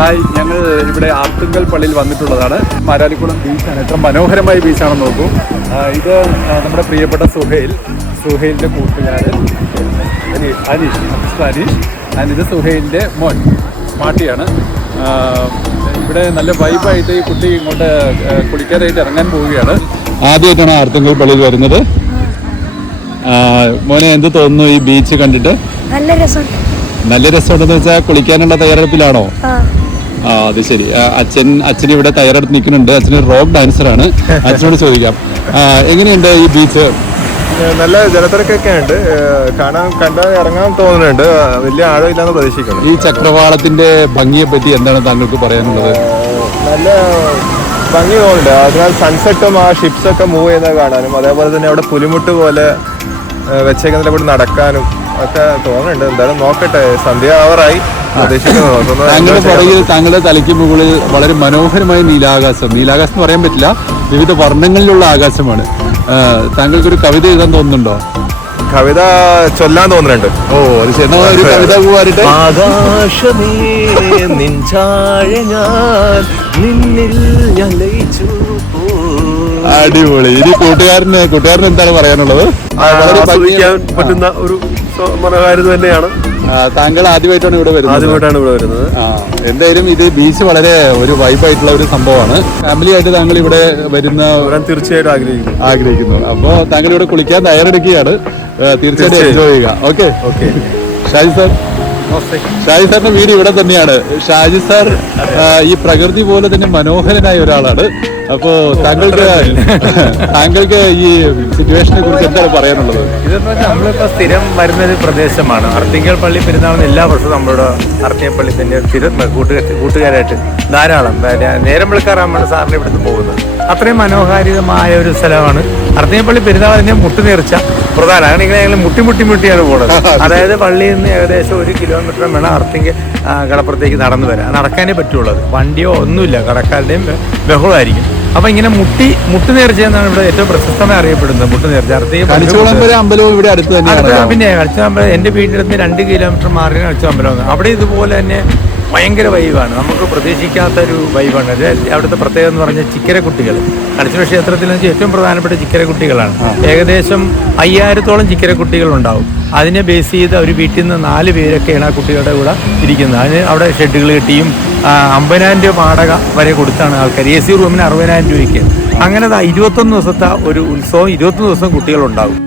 Hi, ഞങ്ങൾ ഇവിടെ ആർത്തുങ്കൽ പള്ളിയിൽ വന്നിട്ടുള്ളതാണ്. മാരാരിക്കുളം ബീച്ചാണ്. എത്ര മനോഹരമായ ബീച്ചാണെന്ന് നോക്കൂ. ഇത് നമ്മുടെ പ്രിയപ്പെട്ട സുഹൈലിൻ്റെ കൂട്ടുകാരൻ അനീഷ്. ആൻഡ് ഇത് സുഹൈലിൻ്റെ മോൻ മാട്ടിയാണ്. ഇവിടെ നല്ല വൈബായിട്ട് ഈ കുട്ടി ഇങ്ങോട്ട് കുളിക്കാനായിട്ട് ഇറങ്ങാൻ പോവുകയാണ്. ആദ്യമായിട്ടാണ് ആർത്തുങ്കൽ പള്ളിയിൽ വരുന്നത്. മോനെ എന്ത് തോന്നുന്നു ഈ ബീച്ച് കണ്ടിട്ട്? നല്ല രസമുണ്ടെന്ന് വെച്ചാൽ കുളിക്കാനുള്ള തയ്യാറെടുപ്പിലാണോ? അത് ശരി. അച്ഛൻ ഇവിടെ തയ്യാറെടുപ്പ് നിൽക്കുന്നുണ്ട്. അച്ഛന് റോക്ക് ഡാൻസറാണ്. അച്ഛനോട് ചോദിക്കാം, എങ്ങനെയുണ്ട് ഈ ബീച്ച്? നല്ല ജലത്തിരക്കൊക്കെ ഉണ്ട്. കണ്ടാൽ ഇറങ്ങാൻ തോന്നുന്നുണ്ട്. വലിയ ആഴമില്ലാന്ന് പ്രതീക്ഷിക്കുന്നു. ഈ ചക്രവാളത്തിന്റെ ഭംഗിയെ പറ്റി എന്താണ് താങ്കൾക്ക് പറയാനുള്ളത്? നല്ല ഭംഗി തോന്നുന്നുണ്ട്. അതിനാൽ സൺസെറ്റും ആ ഷിപ്സൊക്കെ മൂവ് ചെയ്യുന്നത് കാണാനും, അതേപോലെ തന്നെ അവിടെ പുലിമുട്ട് പോലെ വെച്ചേക്കുന്നതിനെ കൂടി നടക്കാനും ഒക്കെ തോന്നുന്നുണ്ട്. എന്തായാലും നോക്കട്ടെ, സന്ധ്യ ആവറായി. താങ്കളുടെ തലയ്ക്ക് മുകളിൽ വളരെ മനോഹരമായ നീലാകാശം എന്ന് പറയാൻ പറ്റില്ല, വിവിധ വർണ്ണങ്ങളിലുള്ള ആകാശമാണ്. താങ്കൾക്കൊരു കവിത എഴുതാൻ തോന്നുന്നുണ്ടോ? കവിത ചൊല്ലാൻ തോന്നുന്നുണ്ട്. ഓ, അത് ശരി. ഒരു കവിത പോവാറിട്ട്. ആകാശമേ നിൻചായ ഞാൻ നിന്നിൽ ഞാൻ ലയിച്ചു. അടിപൊളി. ഇനി കൂട്ടുകാരന് എന്താണ് പറയാനുള്ളത്? പറ്റുന്ന ഒരു മനോഹാരിത തന്നെയാണ്. താങ്കൾ ആദ്യമായിട്ടാണ് ഇവിടെ വരുന്നത്? എന്തായാലും ഇത് ബീച്ച് വളരെ ഒരു വൈബായിട്ടുള്ള ഒരു സംഭവമാണ്. ഫാമിലി ആയിട്ട് താങ്കൾ ഇവിടെ തീർച്ചയായിട്ടും ആഗ്രഹിക്കുന്നു. അപ്പോൾ താങ്കൾ ഇവിടെ കുളിക്കാൻ തയ്യാറെടുക്കുകയാണ്. തീർച്ചയായിട്ടും എൻജോയ് ചെയ്യുക. ഓക്കെ. ഷാജി സാറിന്റെ വീട് ഇവിടെ തന്നെയാണ്. ഷാജി സാർ ഈ പ്രകൃതി പോലെ തന്നെ മനോഹരനായ ഒരാളാണ്. അപ്പോ താങ്കൾക്ക് ഈ സിറ്റുവേഷനെ കുറിച്ച് എന്താണ് പറയാനുള്ളത്? ഇതെന്ന് വെച്ചാൽ നമ്മളിപ്പോൾ സ്ഥിരം വരുന്നൊരു പ്രദേശമാണ്. അർത്തിങ്കൽ പള്ളി പെരുന്നാളിന് എല്ലാ വർഷവും നമ്മളോട് അർത്തിങ്കൽ പള്ളി തന്നെ സ്ഥിരം കൂട്ടുകാരായിട്ട് ധാരാളം നേരം വിളിക്കാറാകുമ്പോൾ സാറിന് ഇവിടുന്ന് പോകുന്നത്. അത്രയും മനോഹാരിതമായ ഒരു സ്ഥലമാണ് അർത്തിങ്കൽ പള്ളി. പെരുന്നാളിനെ മുട്ടുനേർച്ച പ്രധാനം. അങ്ങനെ ഞങ്ങൾ മുട്ടിയാണ് പോകുന്നത്. അതായത് പള്ളിയിൽ നിന്ന് ഏകദേശം 1 കിലോമീറ്റർ വേണം അർത്തിങ്കൽ കടപ്പുറത്തേക്ക് നടന്നു വരാൻ. നടക്കാനേ പറ്റുള്ളൂ. വണ്ടിയോ ഒന്നുമില്ല. കടക്കാരുടെയും ബഹളമായിരിക്കും. അപ്പൊ ഇങ്ങനെ മുട്ടുനേർച്ച എന്നാണ് ഇവിടെ ഏറ്റവും പ്രശസ്തമായി അറിയപ്പെടുന്നത്. മുട്ടുനേർച്ച അമ്പലവും ഇവിടെ അടുത്ത് തന്നെയാണ്. പിന്നെ കളിച്ചമ്പലം എൻ്റെ വീടിൻ്റെ അടുത്ത് 2 കിലോമീറ്റർ മാറി കളിച്ചമ്പലം. അവിടെ ഇതുപോലെ തന്നെ ഭയങ്കര വൈബാണ്. നമുക്ക് പ്രതീക്ഷിക്കാത്തൊരു വൈബാണ്. അവിടുത്തെ പ്രത്യേകത എന്ന് പറഞ്ഞാൽ ചിക്കരക്കുട്ടികൾ. കളിച്ചൂർ ക്ഷേത്രത്തിൽ വെച്ച് ഏറ്റവും പ്രധാനപ്പെട്ട ചിക്കരക്കുട്ടികളാണ്. ഏകദേശം 5000-ഓളം ചിക്കരക്കുട്ടികൾ ഉണ്ടാവും. അതിനെ ബേസ് ചെയ്ത് ഒരു വീട്ടിൽ നിന്ന് 4 പേരൊക്കെയാണ് ആ കുട്ടികളുടെ കൂടെ ഇരിക്കുന്നത്. അതിന് അവിടെ ഷെഡുകൾ കിട്ടിയും 50,000 രൂപ വാടക വരെ കൊടുത്താണ് ആൾക്കാർ. AC റൂമിന് 60,000 രൂപയ്ക്ക്. അങ്ങനെ 21 ദിവസത്തെ ഒരു ഉത്സവം, 21 ദിവസം കുട്ടികളുണ്ടാവും.